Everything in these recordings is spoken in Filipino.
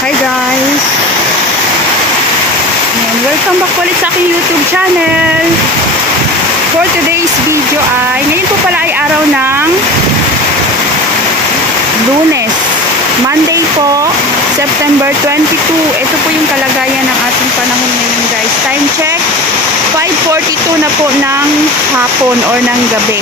Hi guys! And welcome back ulit sa aking YouTube channel. For today's video ay, ngayon po pala ay araw ng Lunes. Monday po, September 22. Ito po yung kalagayan ng ating panahon ngayon guys. Time check, 5:42 na po ng hapon or ng gabi.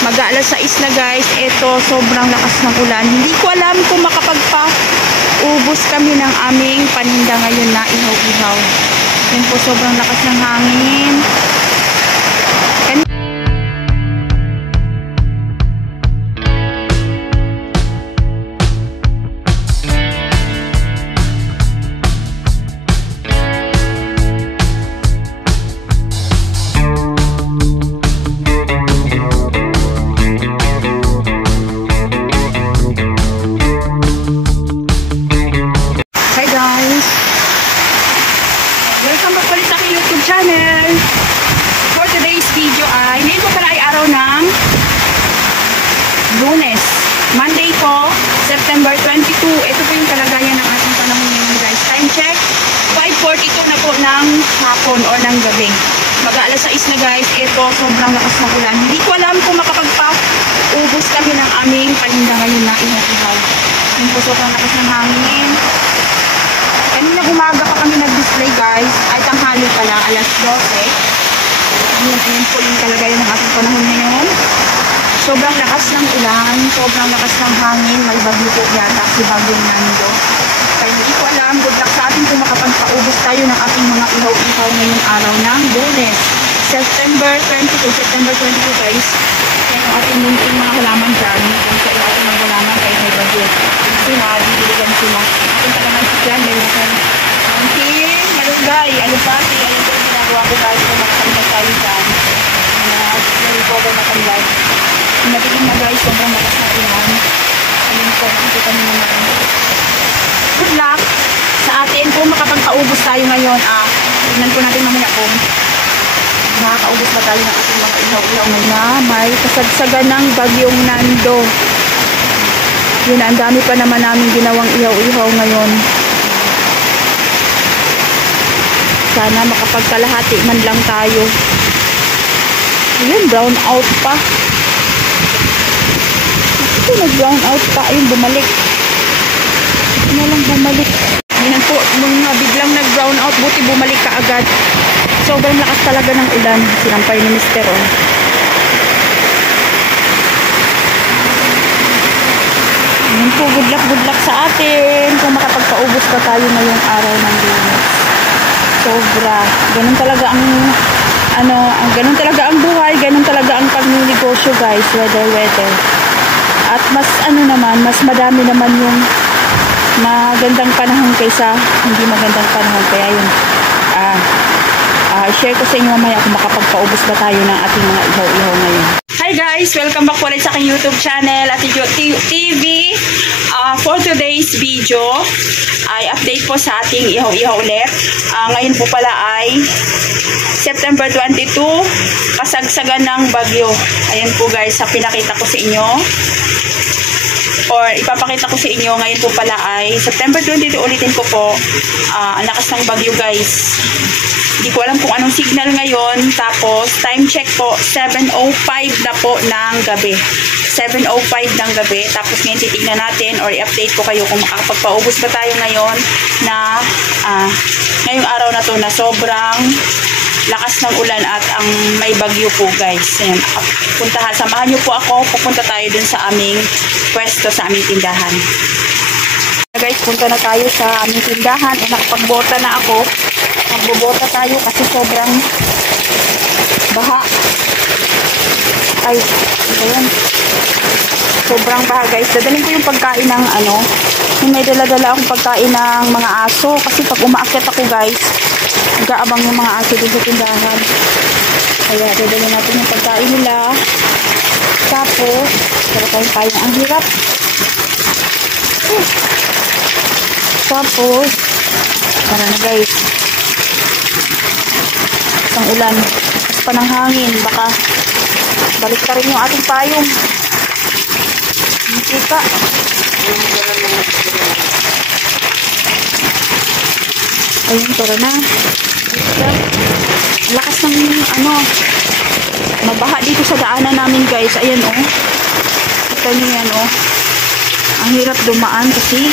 Mag-aalas 6 na guys. Ito, sobrang lakas ng ulan. Hindi ko alam kung makapagpa-ubos kami ng aming paninda ngayon na ihaw-ihaw. Yan po, sobrang lakas ng hangin. Channel. For today's video ay, ngayon po pala ay araw ng Lunes. Monday po, September 22. Ito po yung kalagayan ng ating panahon ngayon guys. Time check, 5:42 na po ng hapon or ng gabi. Mag-aalas 6 na guys. Ito, sobrang lakas ng ulan. Hindi ko alam kung makapagpa-ubos kami ng aming paninda ngayon na ihaw-ihaw. Yan po, sobrang lakas ng hangin. Kanina umaga pa kami nag-display guys, ay tanghali pala, alas 12. Ayan po yung kalagayan ng ating panahon ngayon. Sobrang lakas ng ulan, sobrang lakas ng hangin, may bagyo po yata si Bagyong Nando. Kaya hindi ko alam, good luck sa atin kung makapagpaubos tayo ng ating mga ihaw-ihaw ngayong araw ng Lunes. September 22 guys. Yan ang ating munting mga halaman dyan. Kung sa ating mga halaman kahit may bagyo. Kasi nga, diligan sila. Ating talaman si Jan, may nakan. Okay, malugay, alupati, ayun po ginagawa ko guys kung makakamit tayo dyan. Na-recover na kanilad. Natigin na guys, sobrang lakas na ulan. Ayun po, dito kami naman. Good luck sa atin kung makapagpaubos tayo ngayon. Tingnan po natin mamaya kung makakaubos ba tayo ng ating mga ihaw-ihaw na may kasagsagan ng Bagyong Nando. Yun, ang dami pa naman namin ginawang ihaw-ihaw ngayon. Sana makapagkalahati man lang tayo. Ayun, brown out pa. Ito, nag-brown out pa. Ayun, bumalik. Ito na lang bumalik. Yan po, mga biglang nag-brown out, buti bumalik ka agad. Sobrang lakas talaga ng ulan. Sinampay ni Mr. Yan po, good luck sa atin. Kung makapagpaubos pa tayo ngayong araw ng Lunes. Sobra. Ganun talaga ang ganun talaga ang buhay, ganun talaga ang pagnegosyo guys, weather. At mas mas madami naman yung magandang panahon kaysa hindi magandang panahon. Kaya yun, share ko sa inyo mamaya kung makapagpaubos ba tayo ng ating mga ihaw-ihaw ngayon. Hi guys! Welcome back ulit sa aking YouTube channel at TV. For today's video ay update po sa ating ihaw-ihaw ulit. Ngayon po pala ay September 22, kasagsagan ng bagyo. Ayan po guys, sa pinakita ko sa inyo or ipapakita ko sa inyo. Ngayon po pala ay September 22, ulitin ko po, ang lakas ng bagyo guys. Hindi ko alam kung anong signal ngayon. Tapos time check po, 7:05 na po ng gabi. 7:05 ng gabi. Tapos ngayon titignan natin or i-update ko kayo kung makakapagpaubos ba tayo ngayon na ngayong araw na to na sobrang lakas ng ulan at ang may bagyo po guys. Ayan, samahan nyo po ako, pupunta tayo dun sa aming pwesto, sa aming tindahan. Guys, punta na tayo sa aming tindahan. Nakapagbota na ako. Magbobota tayo kasi sobrang baha. Ay, ito yan. Sobrang baha guys. Dadalhin ko yung pagkain ng may dala-dala akong pagkain ng mga aso. Kasi pag umaakyat ako guys, nag-aabang yung mga aso dito sa tindahan. Kaya dadalhin natin yung pagkain nila. Tapos, tayo ang hirap. Tapos, tara na guys. Ang ulan, pa ng hangin, baka balik ka rin yung ating payong. Hindi ka. Ayun, tara na. Lakas ng mabaha dito sa daanan namin guys. Ayan oh. Kita nyo yan oh. Ang hirap dumaan kasi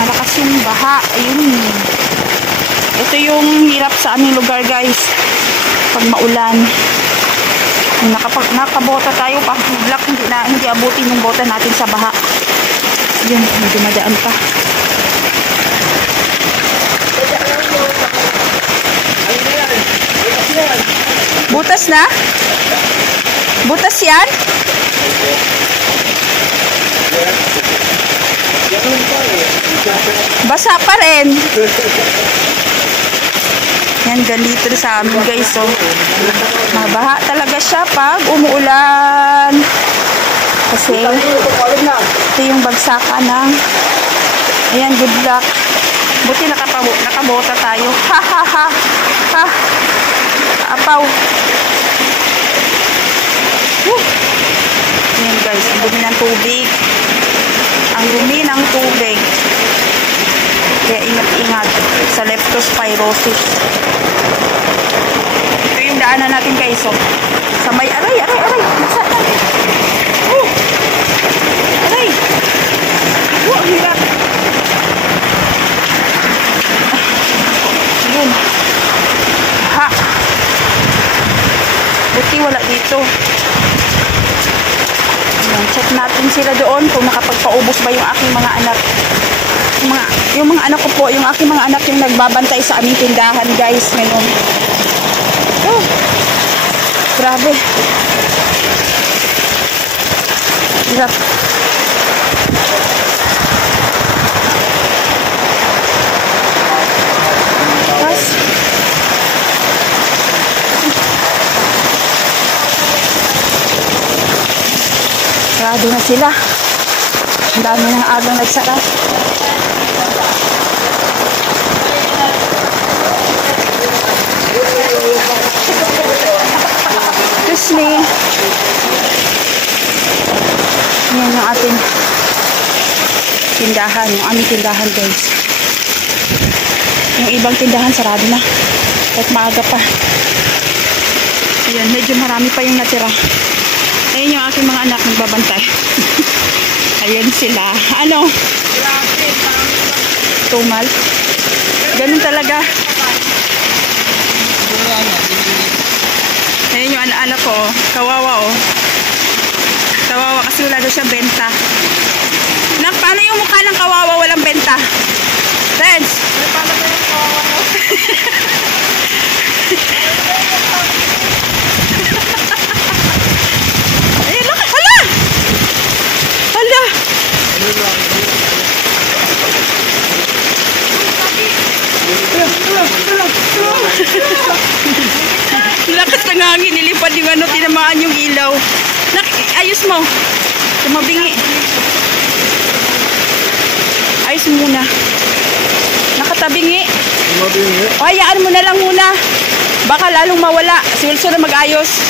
malakas yung baha. Ayun. Ito yung hirap sa aming lugar guys. Pag maulan. Nakabota tayo pa. Hindi abutin yung bota natin sa baha. Yun, may dumadaan pa. Butas na? Butas yan? Basa pa rin. Yan, ganito sa amin guys. So, mabaha talaga siya pag umuulan. Kasi, ito yung bagsakan ng, ayan, good luck. Buti nakabota tayo. Ha, ha, ha. Ha. Apaw. Ayan guys, ang dumi ng tubig. Ang dumi ng tubig. Kaya ingat-ingat sa leptospirosis. Ito yung daanan natin guys. So, sa may, aray. Nasaan na? Aray. Ang hirap. Yun. Ha. Buti wala dito. Ayan, check natin sila doon kung nakapagpaubos ba yung aking mga anak. Yung mga anak ko po, yung aking mga anak yung nagbabantay sa aming tindahan guys ngayon. Oh, grabe. Hirap. Tapos, sarado na sila. Ang dami ng agang nagsara. Excuse me. Yan yung ating tindahan. Yung aming tindahan guys. Yung ibang tindahan sarado na. At maaga pa. Ayan, medyo marami pa yung natira. Ayan yung aking mga anak nagbabantay. Ayan sila. Ano? Tumal. Ganun talaga. Ayan yung anak ko. Kawawa oh. Kawawa kasi wala daw siya benta. Paano yung mukha ng kawawa walang benta? Friends? Paano ba yung kawawa mo? Ayan lang. Hala! Hala! Lakas ng hangin, nilipad yung ano, tinamaan yung ilaw. Ayos mo. Tumabingi. Ayos muna. Nakatabingi. O, hayaan mo na lang muna. Baka lalong mawala. Si Wilson na mag-ayos.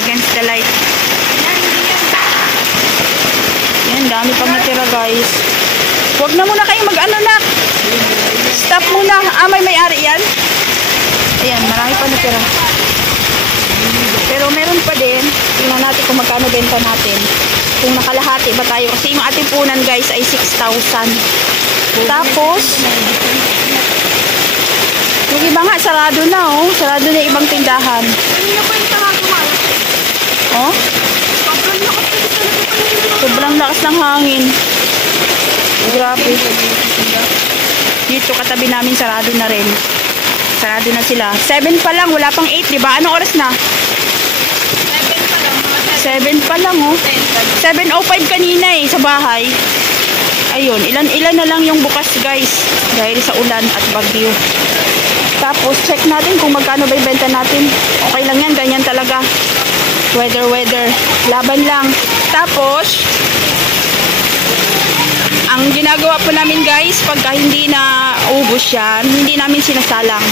Against the light. Yan, dami pang natira guys. Huwag na muna kayong mag-ano na. Stop muna. May may-ari yan. Ayan, marami pa natira. Pero meron pa din. Tingnan natin kung magkano benta natin. Kung nakalahati ba tayo. Kasi yung ating punan guys ay 6,000. Tapos, yung iba nga sarado na oh. Sarado na ibang tindahan. Oh? Sobrang lakas ng hangin. Grabe. Dito katabi namin sarado na rin. Sarado na sila. 7 pa lang, wala pang 8, diba? Anong oras na? 7 pa lang oh. 7:05 kanina eh sa bahay. Ayun, ilan na lang yung bukas guys dahil sa ulan at bagyo. Tapos check natin kung magkano ba yung benta natin. Okay lang yan, ganyan talaga. Weather, laban lang. Tapos ang ginagawa po namin guys, pagka hindi na ubos yan, hindi namin sinasalang.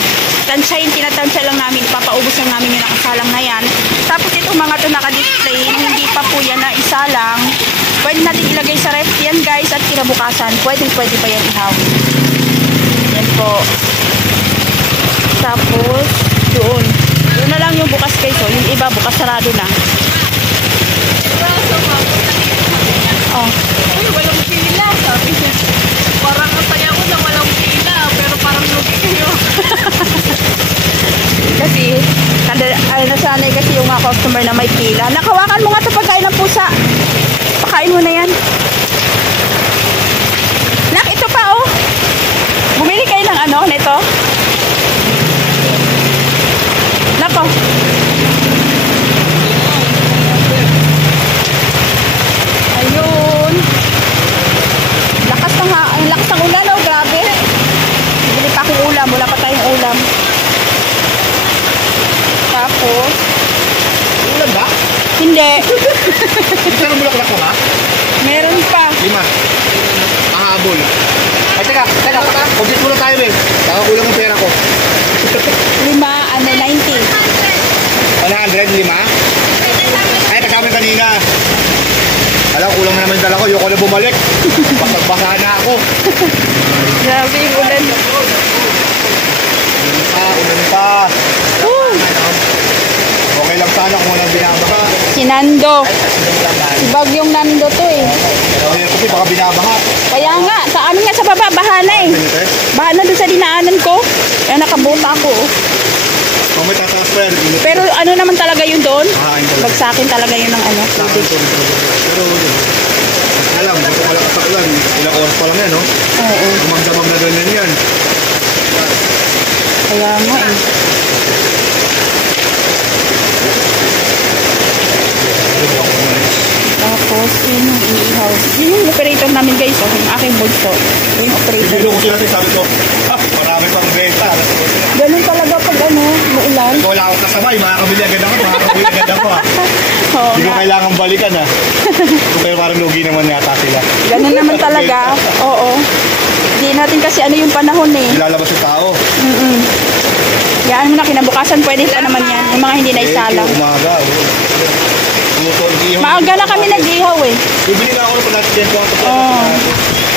Tinatansya lang namin, ipapaubos lang namin yung nakasalang na yan. Tapos itong mga to naka-display, hindi pa po yan na isalang, Pwede natin ilagay sa ref yan guys at kinabukasan. Pwede pa yan ihawin. Yan po. Tapos, doon. Doon na lang yung bukas guys. Oh. Yung iba, bukas sarado na. Oh. Uy, walang pila. Sabi niya. Parang kataya ko na walang pila. Pero parang lugi. Kasi, nasanay kasi yung mga customer na may pila. Nakawakan mo nga ito pagkain ng pusa. Pakain mo na yan. Nak, ito pa oh. Bumili kayo ng ano, nito? Nako. Ayun. Lakas ng ulan oh, grabe. Bili pa akong ulam, wala pa tayong ulam. Tapos, Ulan ba? hindi. Isang bulaklak ka ba? Meron pa. 5. Mahabol. Ay, teka. Pagkit muna tayo, Ben. Baka kulang yung pera ko. 5, 90. 100, 5. Ay, kasama yung kanina. Alam, kulang na naman yung dala ko. Ayoko na bumalik. Basag-basa na ako. Grabe yung ulan. Ulan pa. Woo! Okay lang sana kung walang binabaha. Si Nando. Si Bagyong Nando to eh. Pero yung kasi baka binabaha. Kaya nga, sa amin nga sa baba, baha na eh. Baha na doon sa dinaanan ko. Kaya nakabuta ako. Kung may tataas pa yan. Pero ano naman talaga yun doon? Ayun. Bagsakin talaga yun ng ano. Tubig. Pero, alam, kung wala ka sa ulan, ilang oras pa lang yan, no? Oo. Dumagdamag na ganyan yan. Kaya nga eh. Tapos, yun yung inihaw. Yun yung operator namin guys. Oh, yung aking bolso. Yun yung operator. Hindi ko sila sabi ko, marami pang benta. Ganun talaga pag ano, maulan. Kung wala akong kasabay, makakabili agad ako. Oo Hindi ko nga. kailangan balikan, ha? Pero parang lugi naman yata sila. Ganun naman talaga. Oo. Hindi natin kasi ano yung panahon eh. Lalabas yung tao. Yan mo na, kinabukasan pwede pa naman yan. Yung mga hindi na isalang. Umaga. Maaga na kami nag-ihaw eh. Bibili na ako ng palatin ko. Oh.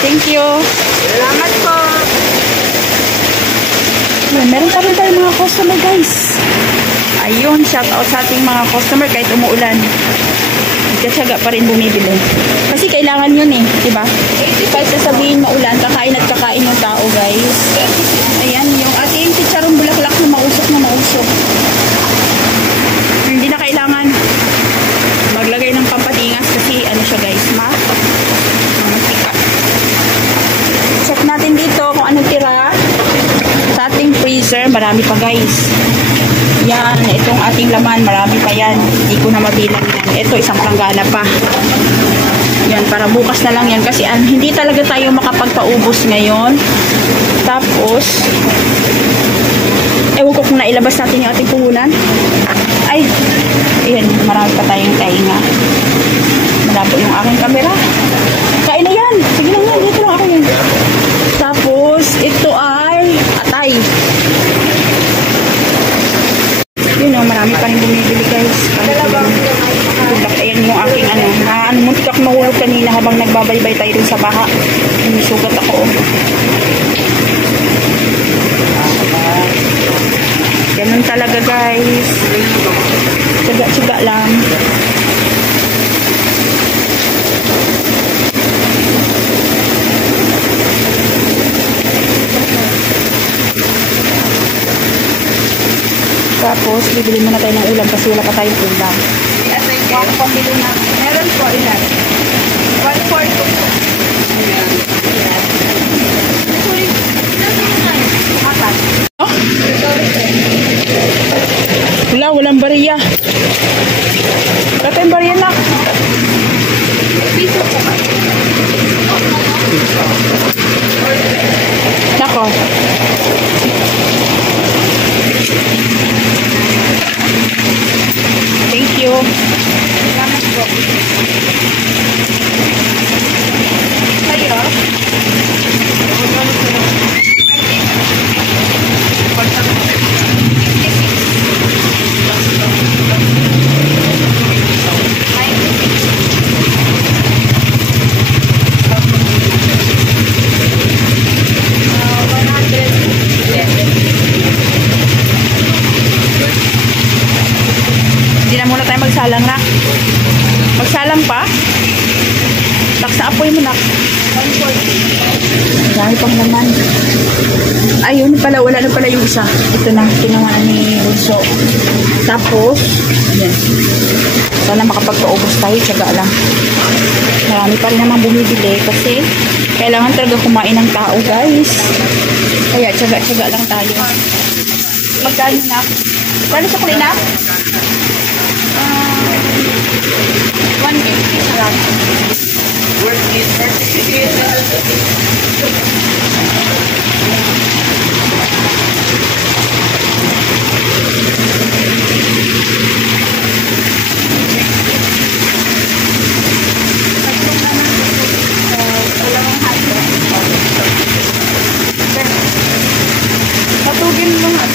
Thank you. Salamat po. Yun, meron pa rin tayo mga customer guys. Ayun, shout out sa ating mga customer kahit umuulan. Nagkatsaga pa rin bumibili. Kasi kailangan yun eh, diba? Kahit sasabihin maulan, kakain at kakain yung tao guys. Ayan, yung ating chicharong bulaklak na mausok na mausok. Hindi na kailangan maglagay ng pampatingas kasi ano siya guys, mantika. Check natin dito kung anong tira sa ating freezer. Marami pa guys. Yan, itong ating laman, marami pa yan. Hindi ko na mabilang yan. Ito, isang planggana pa. Yan, para bukas na lang yan. Kasi hindi talaga tayo makapagpaubos ngayon. Tapos, ewan ko kung nailabas natin yung ating puhunan. Ay, ayan, marami pa tayong tainga. Malabo yung aking camera. Kain na yan. Sige lang yan, dito lang ako yan. Tapos, ito ay atay. Yun o, marami pa rin bumibili guys. Ayan yung aking muntik ako mahulog kanina habang nagbabaybay tayo dun sa baha. Sugat ako. Ganun talaga guys. Tsaga-tsaga lang. Tapos, bibili muna tayo ng ulam kasi wala pa tayong ulam. Wala pa pambili na. Meron po, ilan? 1/4 po. Apat. Oh? Walang bariya. Kata yung bariya na. Nako. Thank you. Salamat po. lang pa. Laks na apoy mo na. Dami pang naman. Ayun pala, wala na pala yung isa. Ito na, kinuha ni Bunso. Tapos, ayan. Sana makapagpaubos tayo, tsaga lang. Marami pa rin namang bumibili kasi kailangan talaga kumain ng tao, guys. Kaya, tsaga lang tayo. Magkano na? Kano sa kulina? 180 sa lang. Patugin mo nga.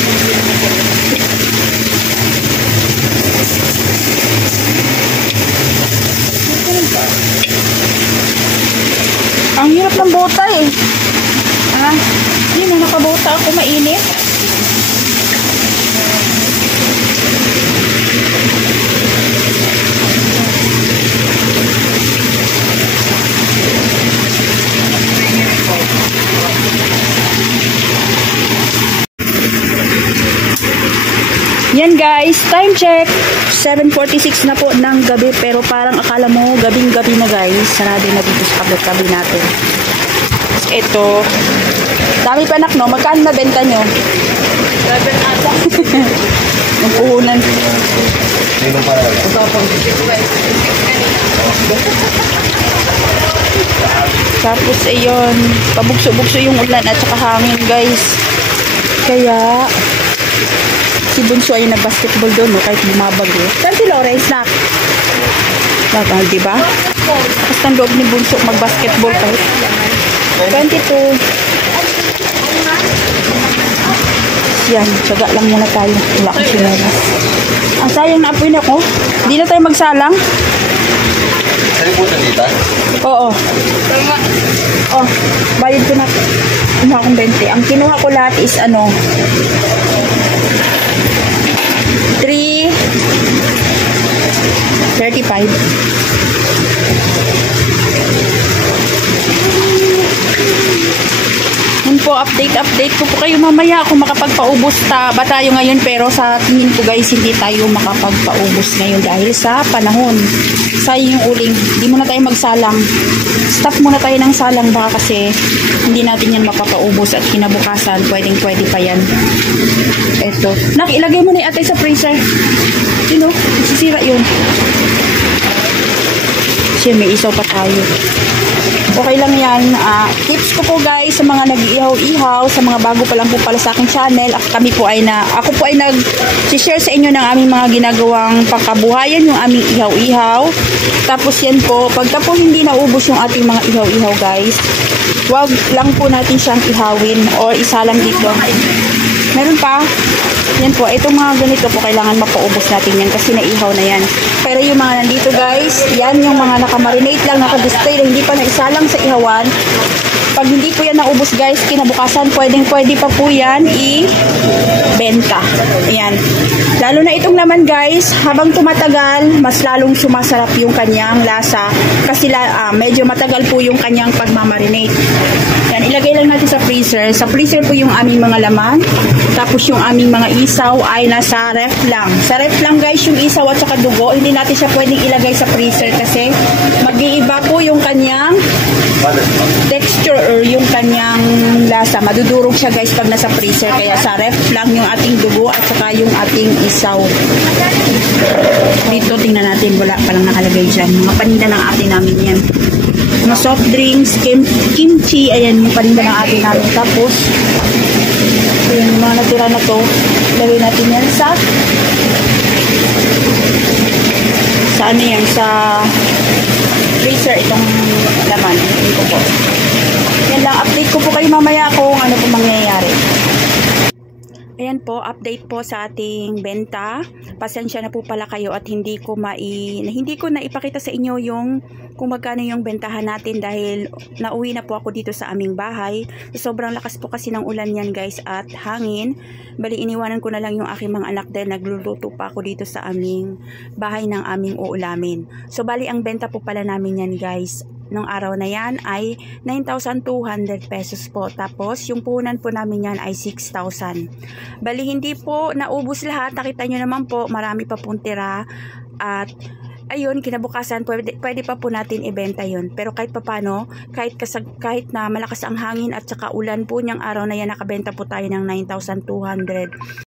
Ang hirap ng bota eh. Yun na nakabota ako, mainit. Yan guys, time check. 7:46 na po ng gabi, pero parang akala mo gabing-gabi na guys. Sarado na dito sa kabit-kabi natin. Ito, dami pa anak no, magkano na benta nyo? 11 ata. Magpuhunan. Tapos ayun, pabugso-bugso yung ulan at saka hangin guys. Kaya si Bunso ay nag-basketball doon, no? Kahit bumabag eh. Saan si Lawrence na? Bakal, diba? Basta ang loob ni Bunso mag-basketball kahit 22. Yan, tsaga lang muna tayo. Wala ko sinelas. Ang sayang na apoy na ko. Hindi na tayo magsalang. Saliputan dito? Oo. Oh, bayad ko na. Kinuha akong 20. Ang kinuha ko lahat is ano, 3.35. Yun po, update ko po kayo mamaya kung makapagpaubos ba tayo ngayon, pero sa tingin ko guys, hindi tayo makapagpaubos ngayon dahil sa panahon. Sayang yung uling, hindi muna tayo magsalang. Stop muna tayo ng salang baka kasi hindi natin yan mapapaubos at kinabukasan, pwede pa yan. Eto. Nak, ilagay mo na yung atay sa freezer. You know, sisira yun. Kasi may isaw pa tayo. Okay lang yan. Tips ko po guys sa mga nag-iihaw-ihaw, sa mga bago pa lang po pala sa aking channel. Ako po ay nag-share sa inyo ng aming mga ginagawang pangkabuhayan, yung aming ihaw-ihaw. Tapos yan po, pagka po hindi naubos yung ating mga ihaw-ihaw guys, wag lang po natin siyang ihawin or isalang dito. Meron pa. Yan po, itong mga ganito po kailangan mapaubos natin yan kasi naihaw na yan. Pero yung mga nandito guys, yan yung mga nakamarinate lang, nakadistay, hindi pa naisalang sa ihawan. Pag hindi po yan naubos guys, kinabukasan pwede pa po yan i-benta. Ayan. Lalo na itong naman guys, habang tumatagal, mas lalong sumasarap yung kanyang lasa kasi medyo matagal po yung kanyang pagmamarinate. Yan, ilagay lang natin sa freezer. Sa freezer po yung aming mga laman. Tapos yung aming mga isaw ay nasa ref lang. Sa ref lang guys yung isaw at saka dugo. Hindi natin siya pwedeng ilagay sa freezer kasi mag-iiba po yung kanyang texture or yung kanyang lasa. Madudurog siya guys pag nasa freezer. Kaya sa ref lang yung ating dugo at saka yung ating isaw. Dito tingnan natin, wala palang nakalagay dyan. Mga paninda ng atin namin yan. Mga soft drinks, kimchi, ayan yung paninda ng atin namin. Tapos yung mga natira na to, lagay natin yan sa ano yan, sa freezer itong laman. Ito po. Yan lang, update ko po kayo mamaya kung ano po mangyayari. Ayan ngayon po, update po sa ating benta. Pasensya na po pala kayo at hindi ko naipakita sa inyo yung kung magkano yung bentahan natin dahil nauwi na po ako dito sa aming bahay. Sobrang lakas po kasi ng ulan yan guys at hangin. Bali iniwanan ko na lang yung aking mga anak dahil nagluluto pa ako dito sa aming bahay ng aming uulamin. So bali ang benta po pala namin yan guys nung araw na yan ay 9,200 pesos po. Tapos yung puhunan po namin yan ay 6,000. Bali hindi po naubos lahat. Nakita nyo naman po marami pa pong tira. At ayun, kinabukasan pwede pa po natin ibenta yun. Pero kahit papano, kahit na malakas ang hangin at saka ulan po niyang araw na yan, nakabenta po tayo ng 9,200.